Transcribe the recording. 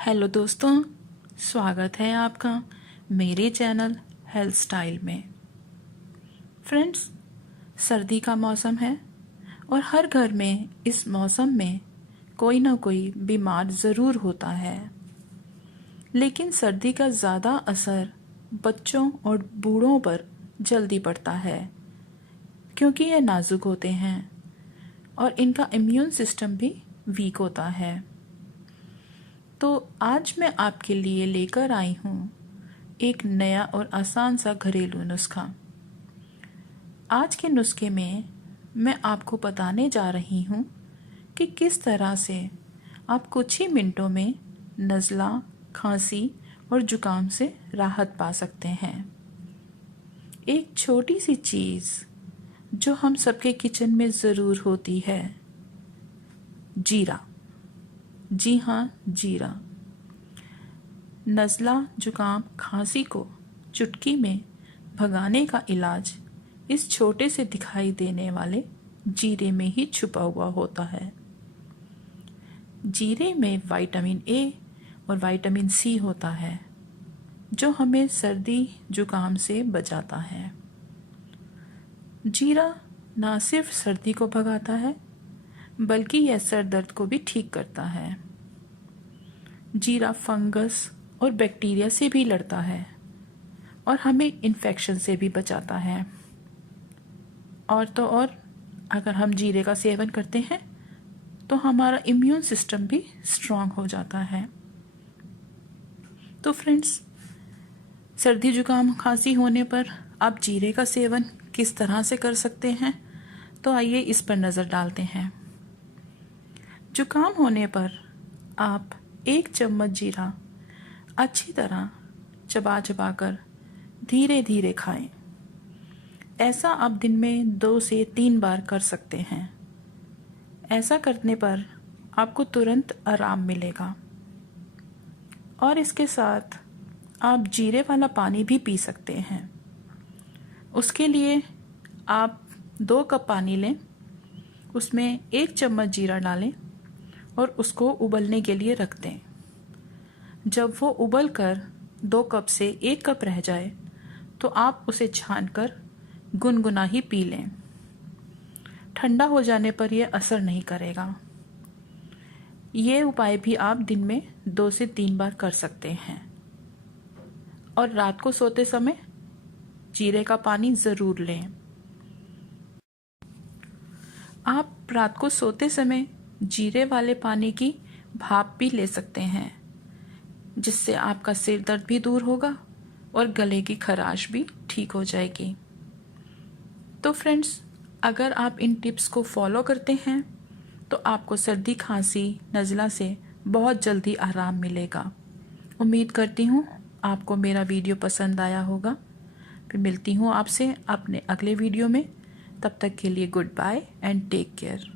Hello दोस्तों, स्वागत है आपका मेरे चैनल हेल्थ स्टाइल में। फ्रेंड्स, सर्दी का मौसम है और हर घर में इस मौसम में कोई ना कोई बीमार ज़रूर होता है। लेकिन सर्दी का ज़्यादा असर बच्चों और बूढ़ों पर जल्दी पड़ता है क्योंकि ये नाजुक होते हैं और इनका इम्यून सिस्टम भी वीक होता है। तो आज मैं आपके लिए लेकर आई हूँ एक नया और आसान सा घरेलू नुस्खा। आज के नुस्खे में मैं आपको बताने जा रही हूँ कि किस तरह से आप कुछ ही मिनटों में नज़ला, खांसी और जुकाम से राहत पा सकते हैं। एक छोटी सी चीज़ जो हम सबके किचन में ज़रूर होती है, जीरा। जी हाँ, जीरा। नज़ला, जुकाम, खांसी को चुटकी में भगाने का इलाज इस छोटे से दिखाई देने वाले जीरे में ही छुपा हुआ होता है। जीरे में विटामिन ए और विटामिन सी होता है जो हमें सर्दी जुकाम से बचाता है। जीरा ना सिर्फ सर्दी को भगाता है बल्कि यह सर दर्द को भी ठीक करता है। जीरा फंगस और बैक्टीरिया से भी लड़ता है और हमें इन्फेक्शन से भी बचाता है। और तो और अगर हम जीरे का सेवन करते हैं तो हमारा इम्यून सिस्टम भी स्ट्रांग हो जाता है। तो फ्रेंड्स, सर्दी जुकाम खांसी होने पर आप जीरे का सेवन किस तरह से कर सकते हैं, तो आइए इस पर नज़र डालते हैं। जुकाम होने पर आप 1 चम्मच जीरा अच्छी तरह चबा चबा कर धीरे धीरे खाएं। ऐसा आप दिन में 2 से 3 बार कर सकते हैं। ऐसा करने पर आपको तुरंत आराम मिलेगा। और इसके साथ आप जीरे वाला पानी भी पी सकते हैं। उसके लिए आप 2 कप पानी लें, उसमें 1 चम्मच जीरा डालें और उसको उबलने के लिए रख दें। जब वो उबल कर 2 कप से 1 कप रह जाए तो आप उसे छानकर गुनगुना ही पी लें। ठंडा हो जाने पर यह असर नहीं करेगा। ये उपाय भी आप दिन में 2 से 3 बार कर सकते हैं। और रात को सोते समय जीरे का पानी ज़रूर लें। आप रात को सोते समय जीरे वाले पानी की भाप भी ले सकते हैं, जिससे आपका सिर दर्द भी दूर होगा और गले की खराश भी ठीक हो जाएगी। तो फ्रेंड्स, अगर आप इन टिप्स को फॉलो करते हैं तो आपको सर्दी, खांसी, नज़ला से बहुत जल्दी आराम मिलेगा। उम्मीद करती हूँ आपको मेरा वीडियो पसंद आया होगा। फिर मिलती हूँ आपसे अपने अगले वीडियो में। तब तक के लिए good bye and take care.